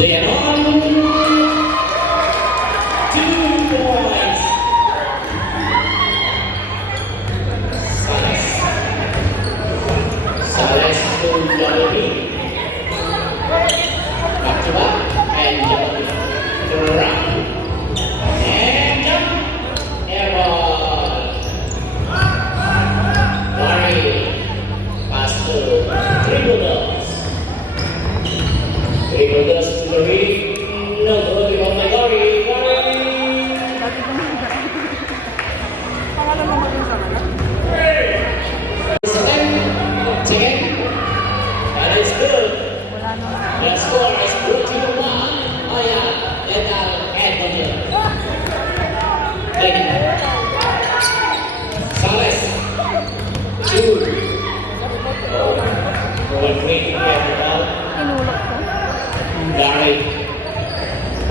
Leon, 2 points. Sales to Jollibee. Back to back and Jollibee. Round and jump. Airball. Gary. Pass to Tribudos. Tribudos to the ring. No good on the Gary. Pangalan mo mag-yung sa kanila? Second. That is good. Wala naman. The score is 2-1. Oh yeah, let add on here. Take it. Sales. 2. Oh, one free to get the ball. Inulok ko. Gary.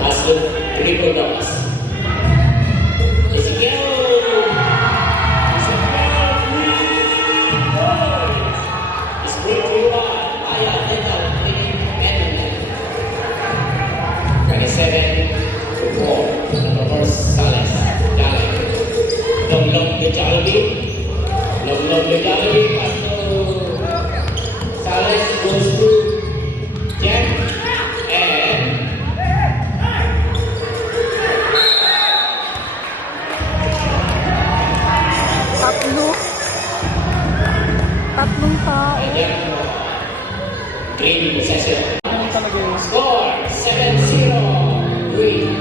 Pass to Tribudos. Ezekiel. Long Jollibee, pass to Sales, goes to Jack, and Tatlong tao. Jack. Green possession. Ano talaga yun? Score 7-0. Green.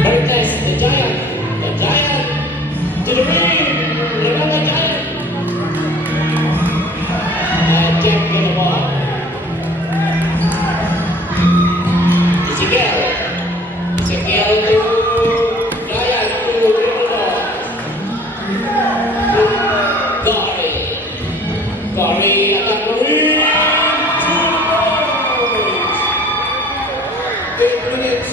Bertes, the Giant. The Giant to the ring. Remember the Giant. Jack get the ball. Ezekiel. Ezekiel to Giant to River. Gary. Gary attack the ring. 2 minutes.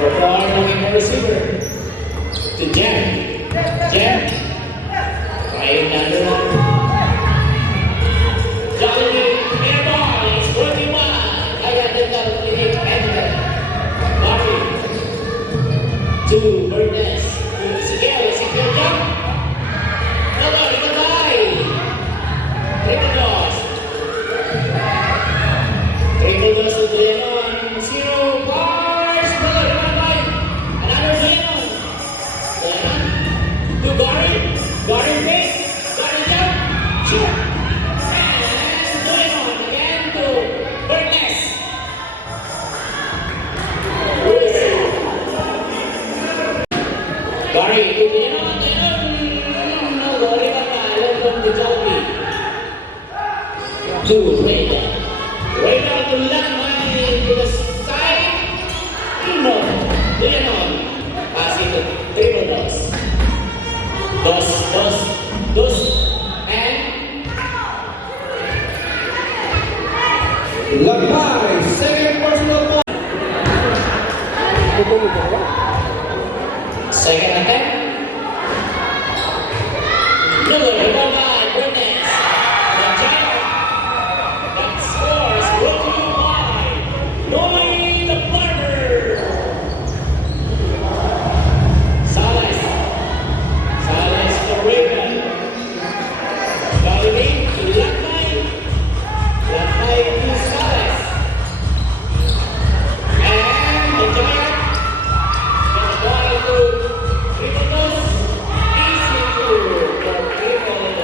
Perform looking for receiver. To Jack. Jack. Right under one. Jollibee. Air ball. It's 41. I got the double click and Gary. 2. Bernes. Ezekiel. Ezekiel jump. No, goodbye. Tribudos. Tribudos to Leon. 0 bars. Another Leon. Leon. To Gary. Gary face. Gary jump. Shoot. And Leon again to Bernes. Gary to Leon. Leon. No, Gary welcome to Jollibee. 2 Raider. Raider to left line to the side. No. Leon. Passing to Tribudos. Dos. And Lagpay, second personal point. second attempt. No, goodbye, Bernes. The Giant. That score is brought to you by Noe the Barber. Sales to Raven. Jollibee to Lakmay. Lakmay to Sales. And the Giant. Get the ball to Tribudos. Easy to the Tribudos.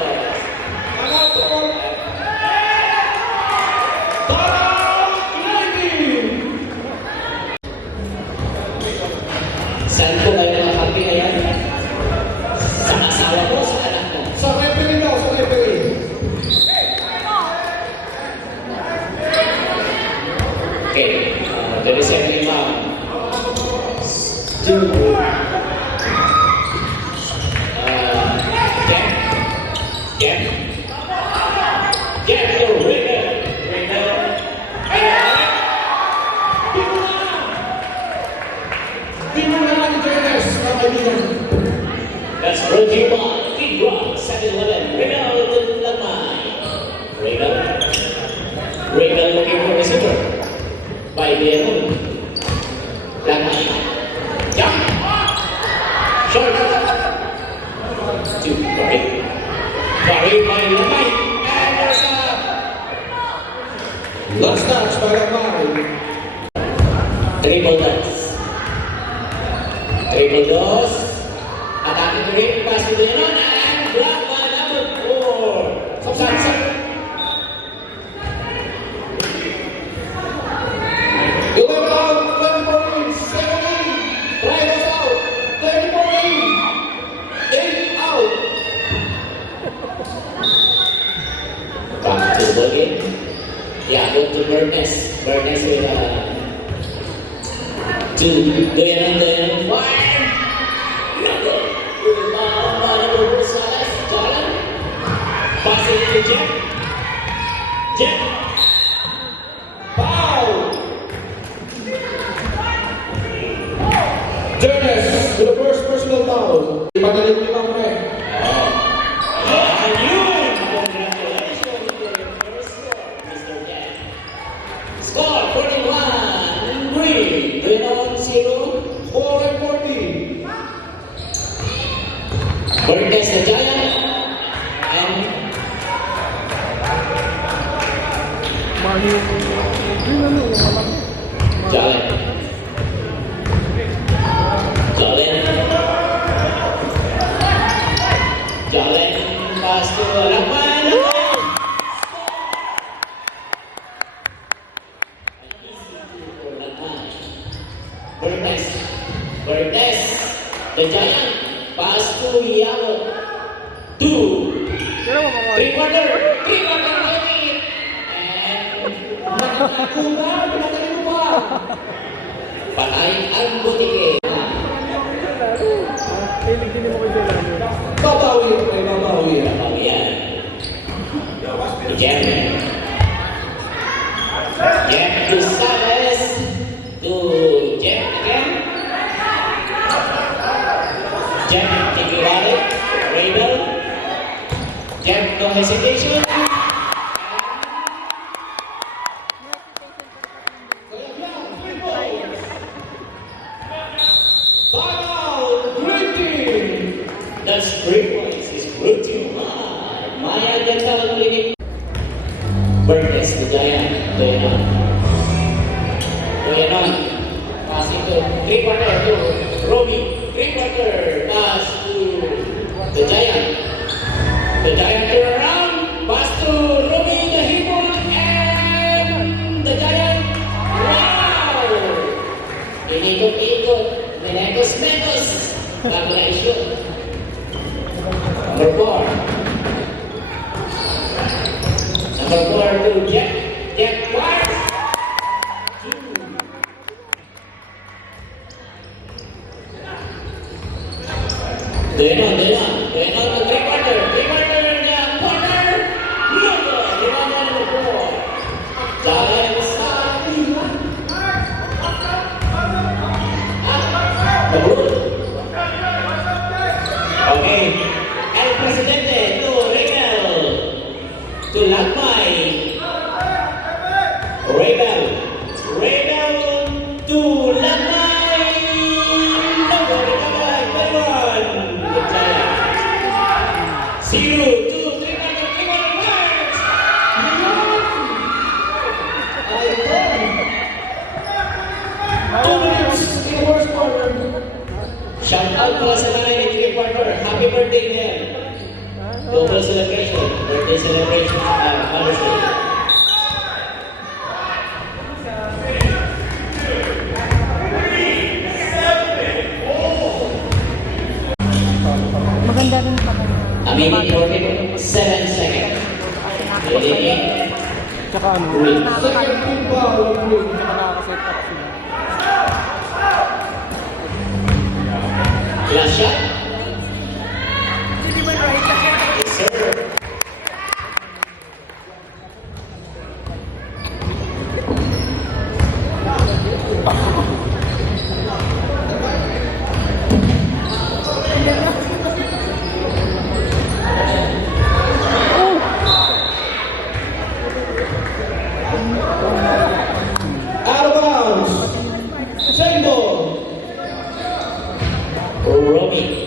Short. Two. Sorry. Sorry by Lamay. And there's a Last touch by Lamay. triple dance. Triple dos. Atake to ring. Pass to the run. And block by number 4. Subside. You went out, 24 17. Try this out. 34 8 out. Back to the game. Yeah, go to Bernes. Bernes with two. Doyan. Fire! Number. Number Rosales. Jalan. Pass it to Jeff. Jeff. Foul. Jonas to the first personal foul. Panalit ni Mang Pre. Ayun! Congratulations to your first score, Mr. Jeff. Score 41. Green. Doyan 0. 4 and 14. Bernes the Giant. And Mali yung walang. Jalen. Pass to Lakman. Bernes, the Giant. Pass to Yago. 2. Pero mga 3-quarter. 3-quarter. And patay ang butike. Hilig din mo kay Delano. Babawi. Ay, babawi. Oh, yeah. Jeff. Jeff Gustales to Jeff again. Jeff Tikiwari. Raidel. Jeff, no hesitation. Timeout. Green team. That's 3 points. It's good to Maya ganda ang ulit. Bernes, the Giant. Doyanon. Passing to 3-quarter to Romy. 3-quarter pass to the Giant. The Giant turn around. Pass to Romy, the Hipon, and the Giant. Wow! Inikot-ikot. Menekos. Bago na i-shoot. Number 4. Number 4 to Jeff. Jeff Quartz. 2. Doyanon to 3-quarter. 3-quarter niya. Quarter. No good. Rebound na number 4. Jalen sa okay. El Presidente to Rebel. To Lakmay. Rebel to Lakmay. Number 21. Good job. 0 to 3-quarter works. Ay, 2 minutes in the first quarter. Shout out pala sa nanay ni 3-quarter. Happy birthday, Nel. Double celebration. Birthday celebration. Mother's Day. Maganda rin pala. A minute 47 seconds. Editing. Tsaka ano, Green. Second team foul. Green. nakakaset up sila. Last shot. Yes, sir. Out of bounds. Table. Romy.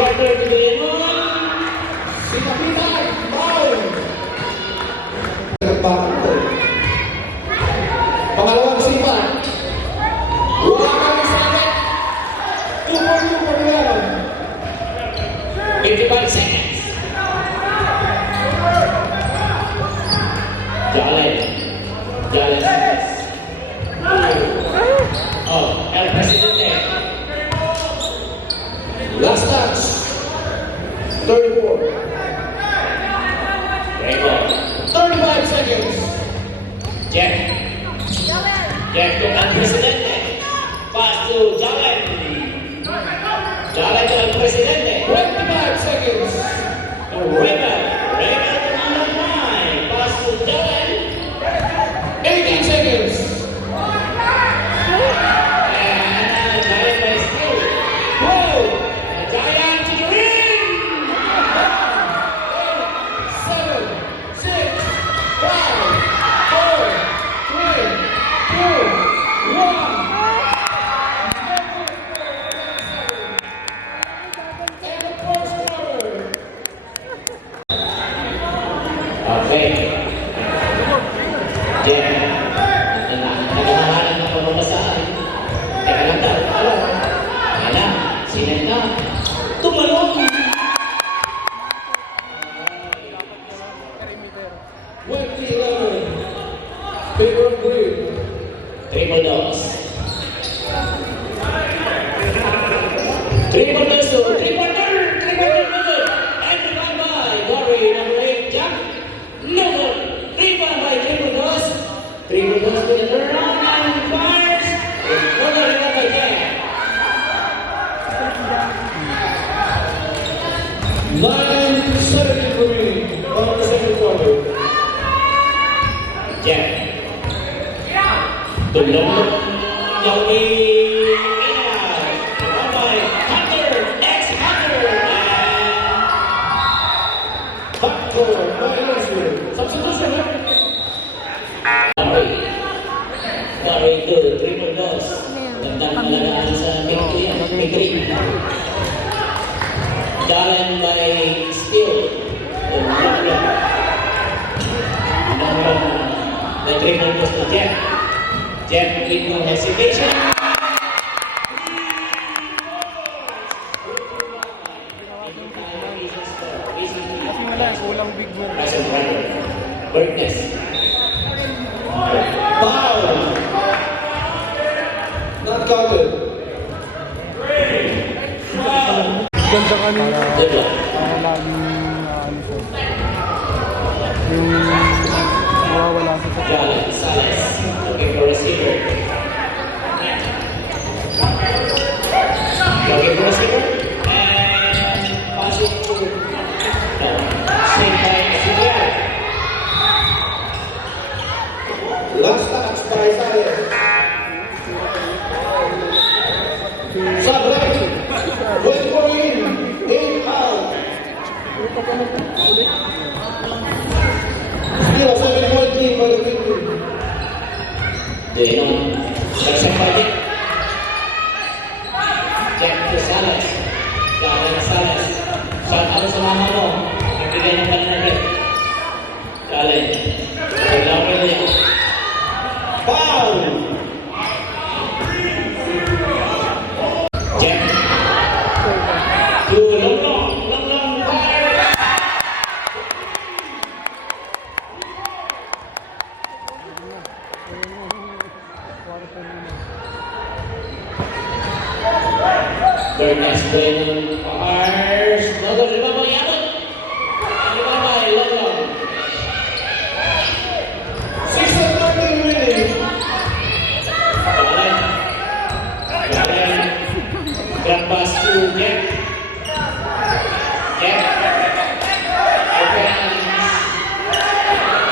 quarter to Doraemon. Sinapitan, foul! Nagbakan ko. Pangalawang sipan. Wala kang sakit. 2-2 pa rin. 55 seconds. Jalen. Oh, El Presidente. Last touch. 34. Record. 35 seconds. Jeff to El Presidente. Pass to Jalen. Jalen to El Presidente. 25 seconds. To Raymond to number 9. Pass to Jalen. 18 seconds. And Jalen by steal. Whoa! Giant to the ring! 7, 6, 5, 4, 3, 2, 1. And the first quarter. Okay. Jeff. Naghahanap ng pamamasahan. Teka lang daw. Ayan na. Sinet na. Tumalong! 2011. Favor of Green. Triple dose. Triple dose to triple third. And rebound by Dory, number 8, Jack. No good. Rebound by triple dose. Triple dose to the turnaround and fires. Another rebound by Jack. 9-7 remaining on the second quarter. Jack. Tulong. Yogi. Rebound by Hunter. Next Hunter. And Backdoor by Leslie. Substitution. Dory to triple dose. Gandang alagaan sa victory. Dalen by steal. The triple dose to Jeff. Jeff with no hesitation. Kasi wala, kulang big board. Present runner. Birdness. Foul. Not counted. Ganda ka nung Good luck. laging ano siya. Yung nawawala sa sa Jalen Salas looking for receiver. Looking for receiver. And pass it to St. Sivier. Last touch by Sayed. Sabrek. Wait for him. 8 out. Still 7-3 for the victory. Doon, Jackson Party. Jack to Salas. Jalen Salas. Ano sa mama mo? Nagbigay ng pananagit. Jalen. Paglawan na yan. Foul. Jack. To long fire. Bernas Brennan fires. Logo lima mo yabot. Lima mo ay long. 6-13 remaining. Jalen. Grab pass to Jack. Jack. Opens.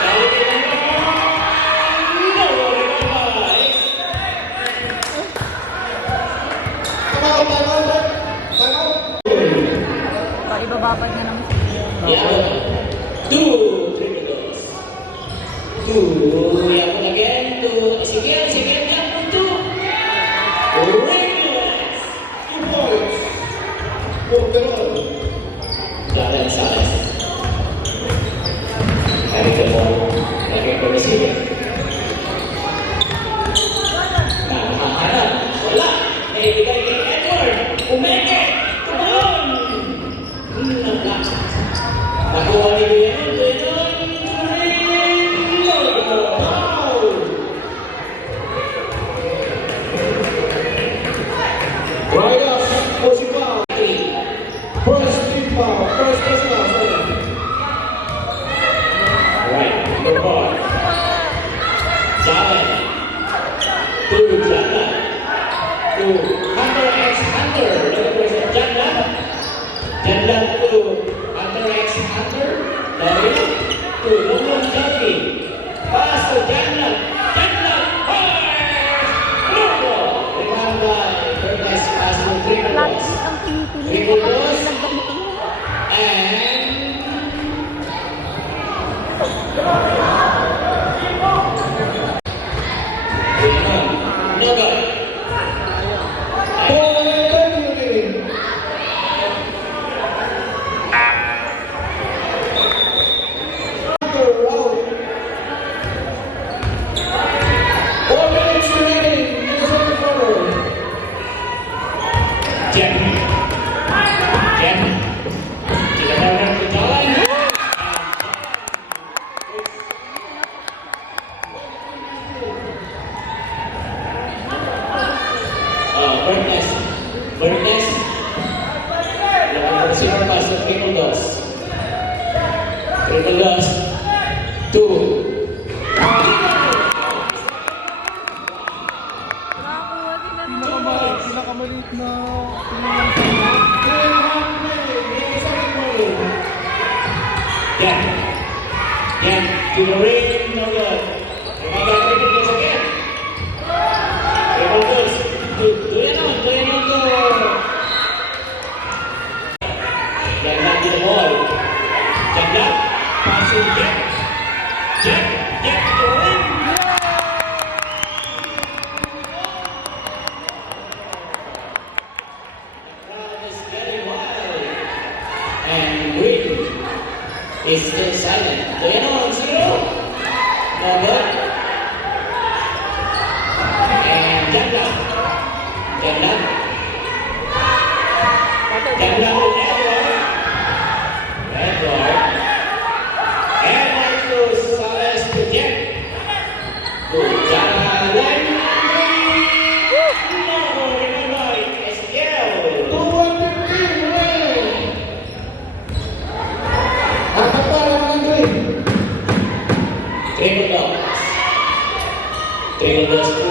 Jalen in the no, rebound by. Time out. Ibababad niya naman. Yabot. Two triple dose. Two. Yabot again. Two. Ezekiel. Yabot. Two. Regulars. 2 points. For Perón. Giant. To Jana. To Hunter X Hunter. Represent Jana. Jana to Hunter X Hunter. Dari to Lulung Jati. Pass to Jana. Jana. Remember, Bernes pass to Triple Boss. Ang pinipili Triple ko Boss. nagdating. And no good. Jam. Jam. Tidak dapat berjalan. Bernes. Bernes. Yang bersifat masuk triple dose. Triple dose. 2. Pinakamaliit na Yan. Yan. To the ring. No good. Remember, triple dose again. Triple dose. Tuloy naman. Tuloy naman to. Yan lang to the ball. Jump up. Passing Jack. Jack. Jack to the ring. Crowd is very wild. And Green is still silent. Do you know 0? No good. And Janda. Janda. Janda to Edward. Edward. Edward to Sales to Jack. To Jalan. No, remember, SL. Triple dose. Triple dose to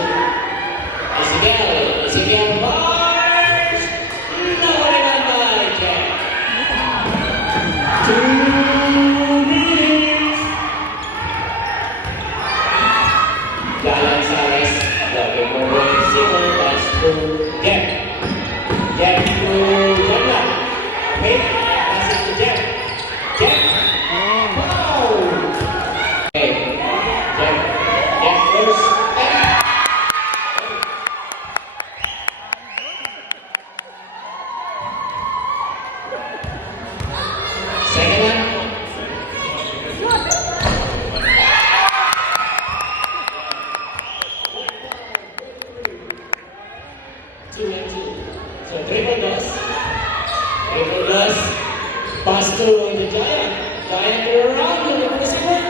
Ezekiel. Ezekiel Mars. No, remember, Jack. 2 minutes. Jalan Sales. Lagi membuat single pass to Jack. Jack to Janda. Wait, passing to Jack. Jack. Wow. Okay. Jack. Jack first. Second one. Two and two. So triple dose. Triple dose. Pass to the Giant. Giant around to the receiver.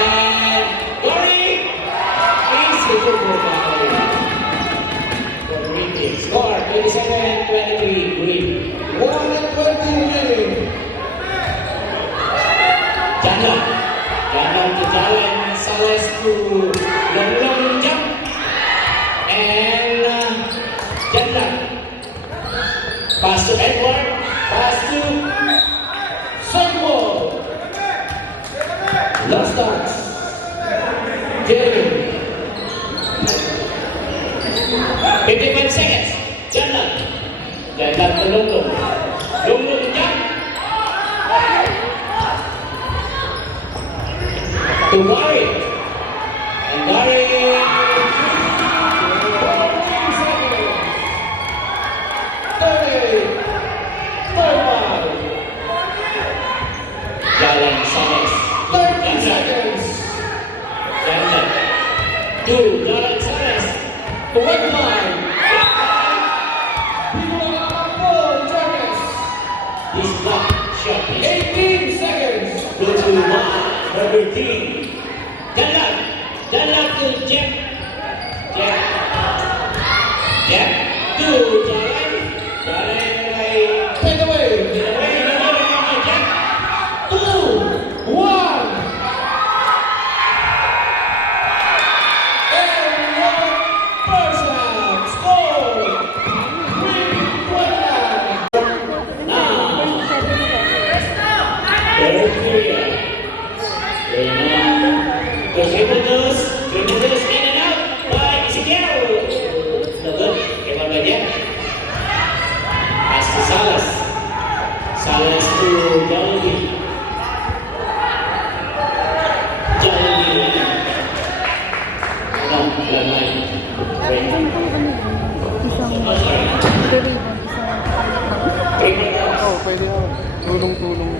And Gory is the football guy. For Green team. Score 27-23 Green. 120. Janda. Janda to Giant. Sales to long jump. And Janda. Pass to Edward. Pass to Sunwall. Last starts. Jeremy. 55 seconds. Janda. Janda to Lunglung. Lunglung jump. To Gary. And Gary. 30. 35. Jalan Sales. 30 seconds. Janda. 2. Jalan Sales. To Wetline. This block shot is 18 seconds. go to number 3. Janda. Janda to Jack. Jack. Jack to Jalan. Jalan ay Take away. away. Number Jack. 2, 1. No, lamay. Right. Oh, sorry. Triple toss. Oo, pwede ako. Tulong-tulong.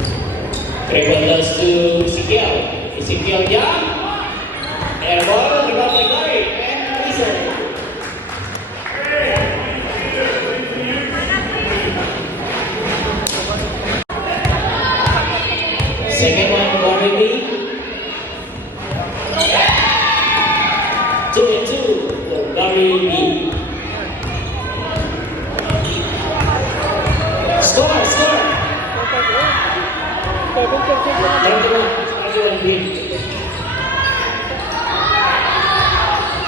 Triple toss to Ezekiel. Ezekiel jump. Airball, rebound by Gary. And whistle. Second one, Gary B. 2-2 for Gary B. Score, score. 31 win.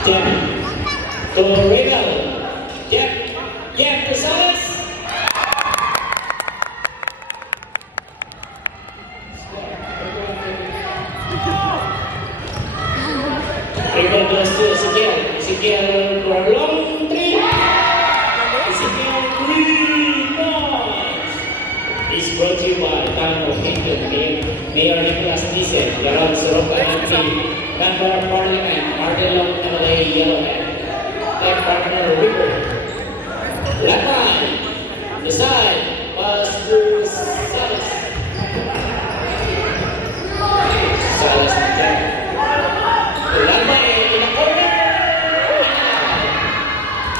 10 to Regal. Jeff Rosales. Regal goes to Ezekiel. Ezekiel for a long three. Ezekiel 3 points. Is brought to you by Tango Hinton, Mayor Nicholas Nissen, Yaron Soroka MT, Member of Parliament, Ardelong MLA Yellowhead, Tech Partner River. Left line, the side, pass to Salas. Salas again. The left line in the corner.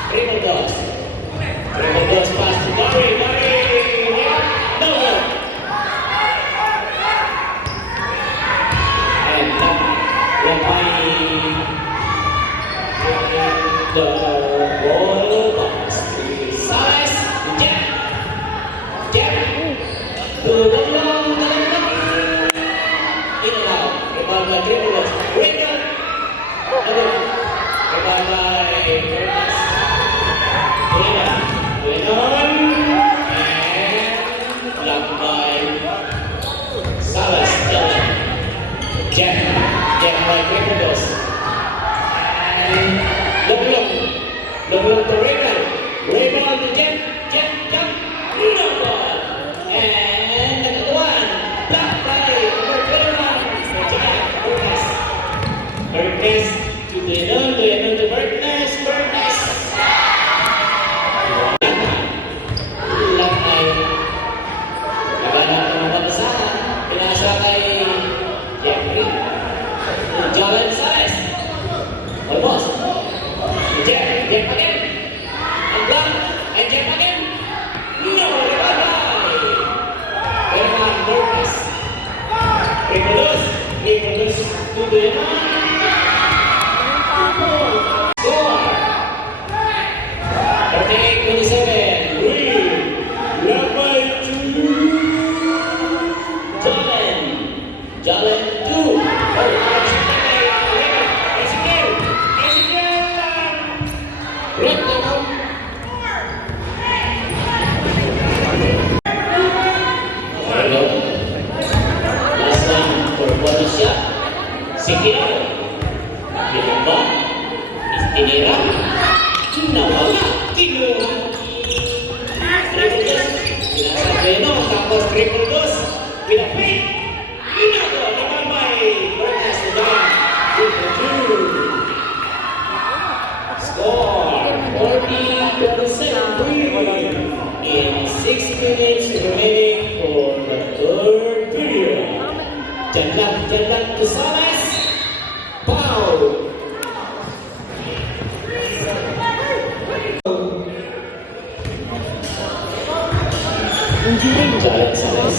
Triple toss. Triple toss pass to Gary. No goal. And the ball box. Salas, Jeff, to the long, in and out. Rebound by Triple toss. Rebound by Fernandez. And blocked by Salas. Jeff by Triple toss. And long to Regal. Regal to Jeff, jump. No ball. And the one, blocked by number 21, Giant Burgess. To the Burgess. Lakay. Nagana ko ng patasahan. Pinasa kay Jeffrey. Jalen Saez. Almost. Jeff again. And block. And Jeff again. No, bye-bye. Bernard Burgess. Triple to the score. 38-27. Left by Jalen 2. Ezekiel. Red now. Last one for bonus shot. Ezekiel. Pinamba. Istinira. Nawala. Kinuha. Triple toss. Pinasa Beno. Tapos triple toss. With a fake. Inago. Naman by Burgess to down. Triple 2. Score. 40-27. In 6 minutes remaining for the third period. Janlat to Salas. Foul. Jalan Salas.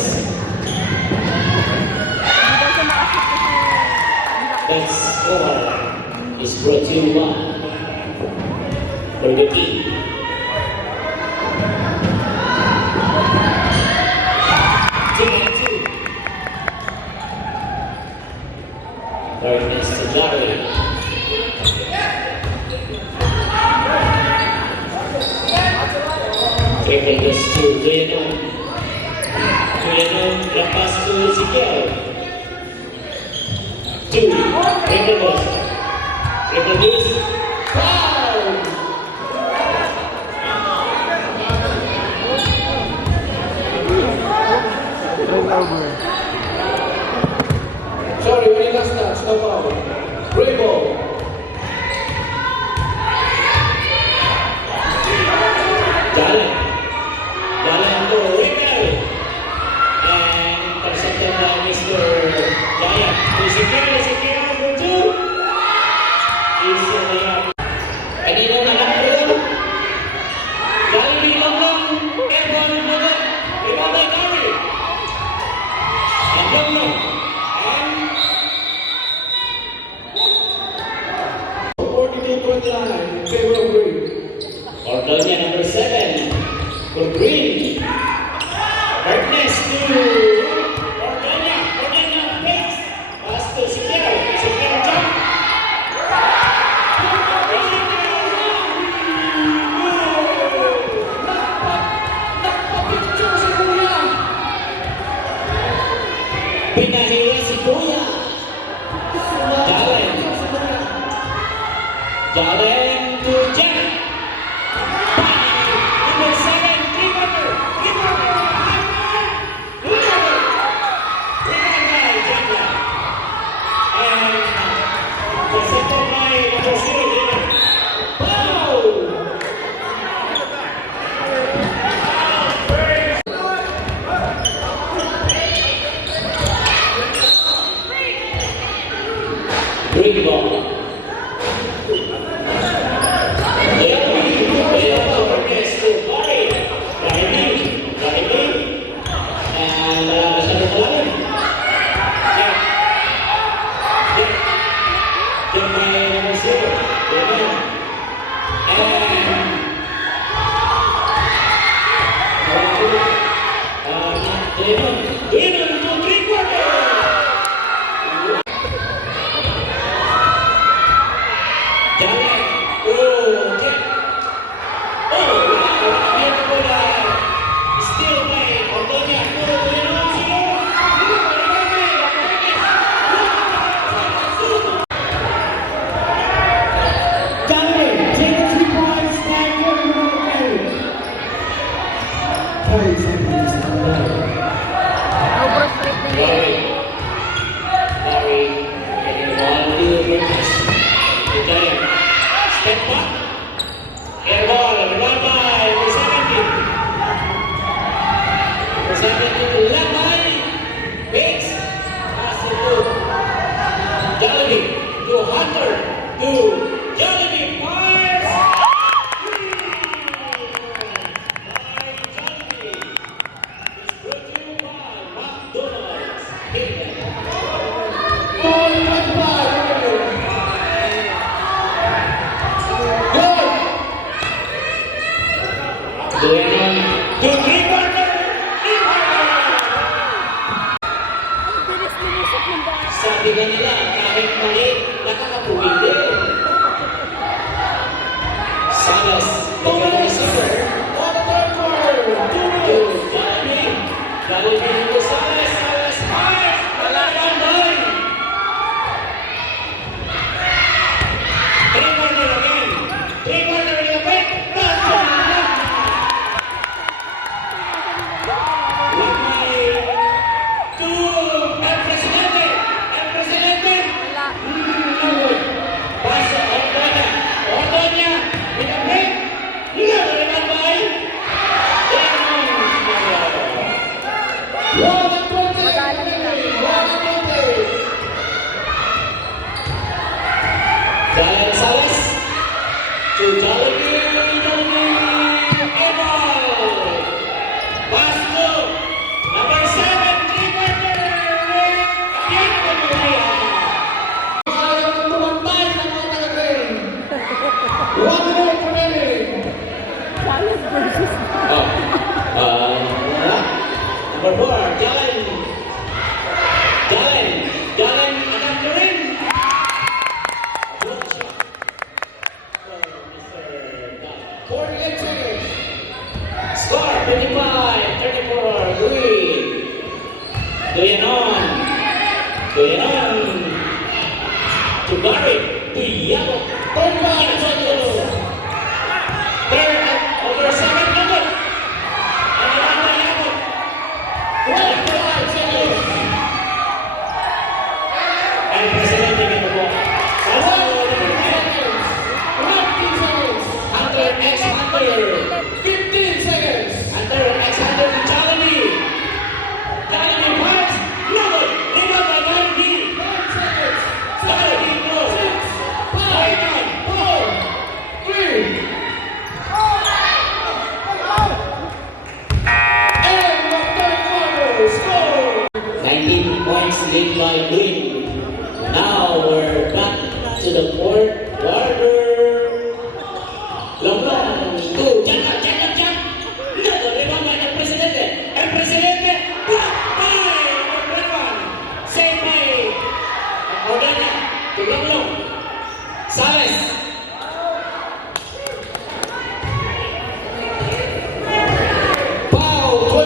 That score is brought to you by Burger King. Burgess to Jarry. Triple toss to Duyanon. Lepas to Ezekiel. 2. Triple toss. Foul. Over. Sorry, when he does that, no foul. Play ball. is a layup. Kanina nanalo. Jollibee Longlong, airball bullet, rebound by Gary. And Longlong. And 42-point line in favor of Green. Ordonia number 7 for Green. Darkness to Ordonia. Ordonia fakes. Pass to Siqueiro. Siqueiro jump. Pinahiya si Kuya. Jalen. Jalen to Jack. Number 7, three-pointer. Three-pointer. Rebound by Jacka. And intercepted by number 0, Dylan. Wow! Green ball. Sabi nga nila, kahit mali, nakakapuwid din. Salas, bigyan ng receiver. Jollibee to Salas, Salas, fires! Wala kang doon! Three-quarter again. Three-quarter in the back. With my two El Presidente. El Presidente. Pasa Ordonia. Ordonia with a break. Rebound by Jalen Salas to Jollibee, airball. Pass to number 7, three-pointer, again with Maria. Ayaw na tumambay sa mga taga-Green. 1 minute remaining. Number 4, Jalen. Jalen, anak ka rin. Block shot for Mr. Dal. 48 seconds.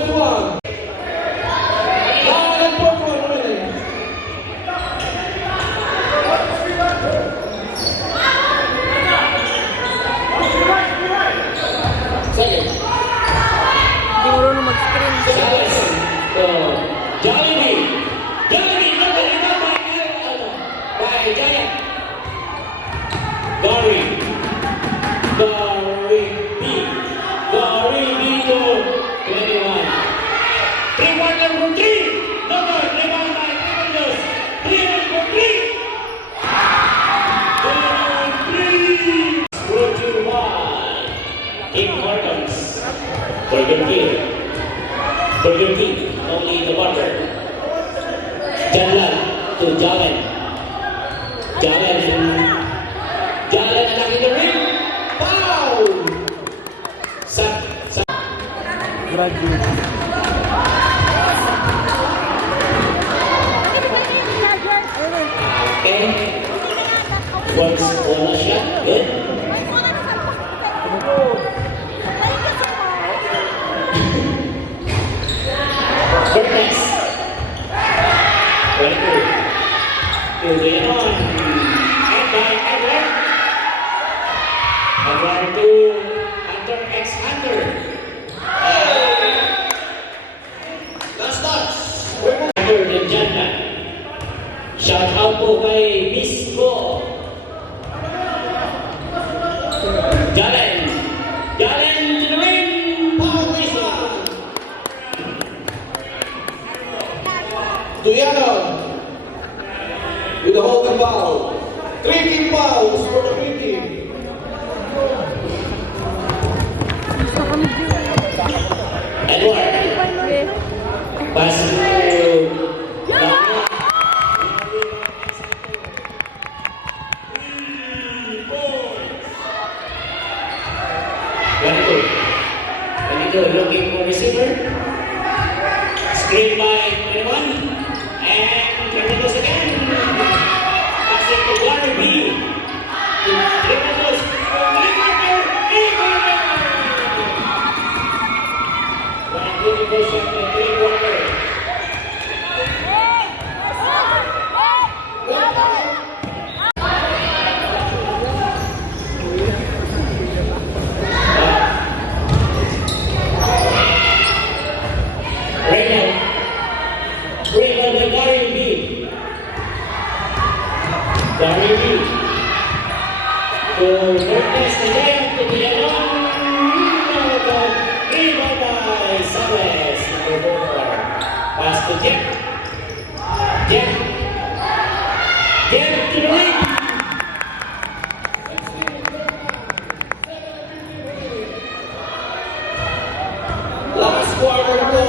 21. Nine and 41 remaining. Second. Hindi marunong mag-screen. Sales. Jollibee. Jollibee. By Giant. Gary. Gary B. Gary B to 21. 3-1 for 3. Number 3-1 by Cavaliers. 3-1 for 3. 3-1. Roger 1. Team Morgans. Burger King. Burger King. Only the water. Janlan to Jalen. Jalen attacking the ring. Foul! Sat. Graduate. Okay. Once wala siya. Good. Bernes. Very good. Moving on. And by Edward. Edward to Hunter X Hunter. Last touch. Hunter and Janna. Shout out po kay Miss Go. Jalen. Jalen to the ring. Foul this one. Tuyanon. With the holding foul. 3 team fouls for the green team. Edward. Pass to looking for receiver. Screen by 21. And Tremendous again. Passing to Gary B. Tremendous. One beautiful shot by 3-1. Raymond by Gary B. Gary B. To Bernes the Giant to the Rebound by Sales. Number 4. Pass to Jeff. Jeff to the ring. Last quarter to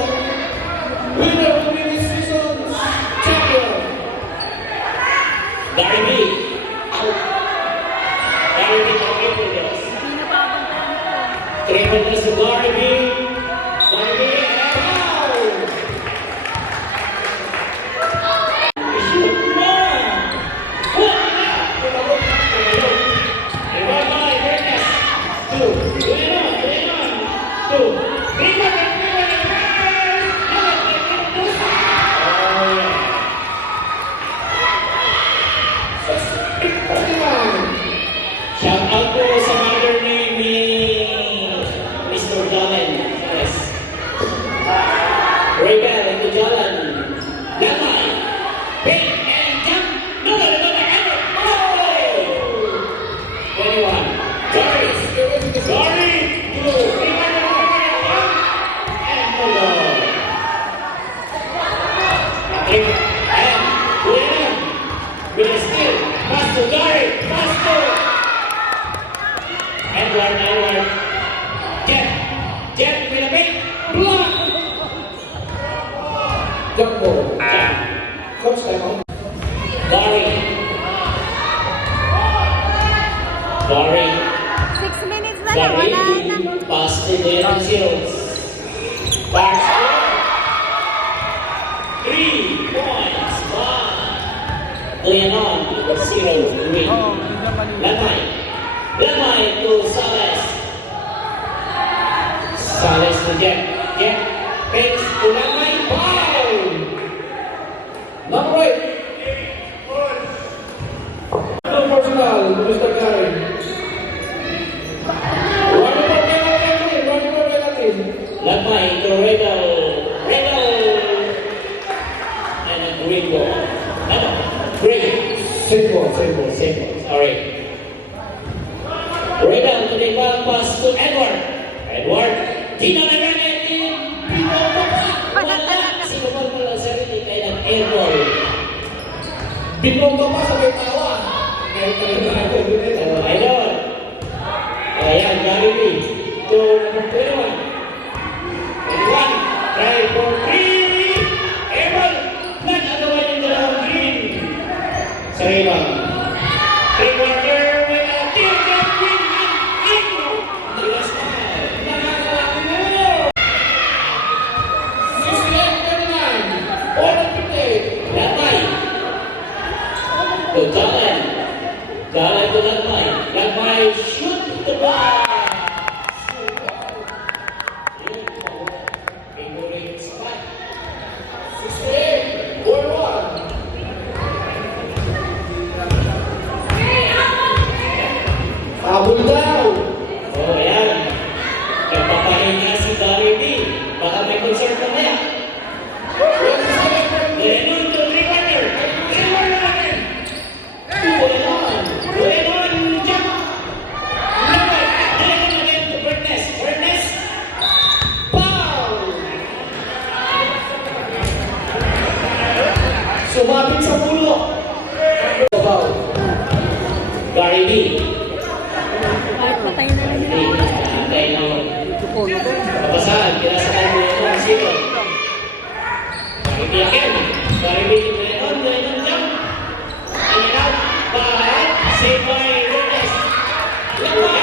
winner of this season's champion. Gary B. Gary B to Triple Dose. Triple Dose to Gary B. Gary B. Foul! Shoot na! Hook na! Rebound by Bernes. 2. Going on. 2. Rebound. Shout out po sa mother name ni Mr. Jalen. Yes. Rebel to Jalen. Lamay. Pick and jump. No. 21. Sorry. And hold on. And William. With a steal. Pass to Gary. Pass to Edward. Jeff with a big block. Jump ball. Jump. Coach time out. Gary. 6 minutes na lang, wala na. Gary. Pass to the Zeros. Pass to 3 points. 1. Leonon. 0. Green. Lamay to Sales. Sales to Jeff. Jeff. Pick Hinalaganit ni Pinoto pa. Wala. Sinubol mo lang sarili kaya nag-airball. Binongga pa sa may tawa. Idol. Ayan, Jollibee. To number 21. 21. Try for 3. Airball. Nag-agawan yung dalawang green. Sa rebound. 3-quarter with a teardrop green and Aino. Last time. Nakagawa ko mo. 68-39. All of 58. Latay. To Jalen. Jalen to Latay. Latay shoot the ball. Favorite spot. 68. 41. Tabul daw. Oh, ayan. Kapapahinga si Jollibee. Baka may concert na kaya. 27. Lenon to 3-quarter. 3-quarter natin. Lenon. Lenon jump. Lenon. Lenon again to Bernes. Bernes. Foul. Sumabit sa pulo. Foul. Gary Lee. Kahit patay na lang Lee. yun. Antay na. Lupon. Kapasahan. Kinasakay mo yun ang sito. Gary Lee again. Gary Lee to Lenon. Lenon jump. In and out. But saved by Bernes. Lenon.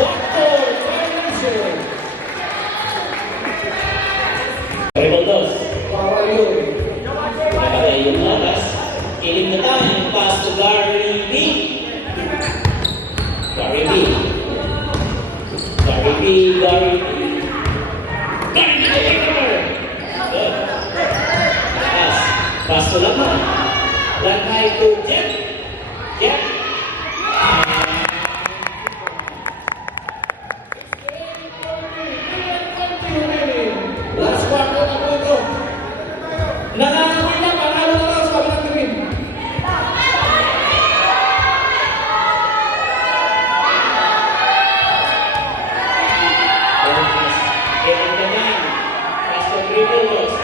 Doctor Fernandez. Triple dos. Para yun. Nakakaya yung oras. Kiling na tayo. Pass to Gary B. Gary B. Gary B. Gary B. Gary B. The takeover. Good. Pass. Pass to Lamar. Lagay to Jeff. Jeff. Last quarter na po ito. Nakakawin na, panalo na lang sa kabilang green. Getting the nine. Pass to triple dos.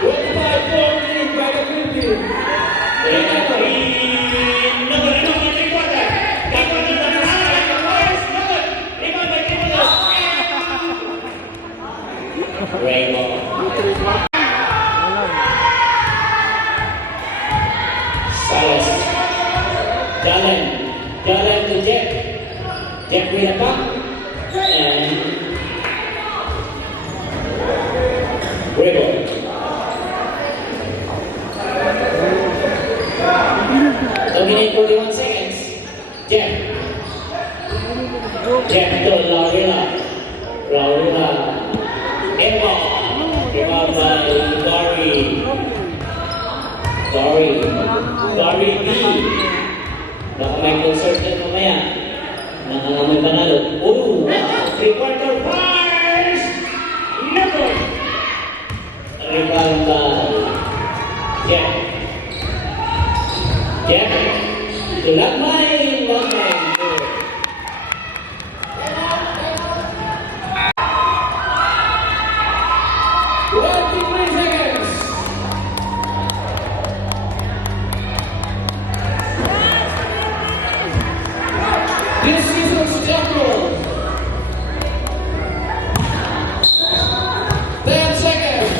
25-40 by the green team. Raymond. Salas. Jalen. Jalen to Jeff. Jeff with a puck. And Raymond. Dominate 41 seconds. Jeff. Jeff to Laurila. Laurila. Eva. Rebound by Gary. Gary B. Baka may concert yan mamaya. May panalo. Oh, wow. 3-quarter bars. Never. Rebound by Jeff. Jeff. Lakmay. Lakmay. 23 seconds. This season's champion. 10 seconds.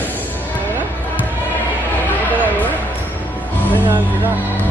Ganyan sila.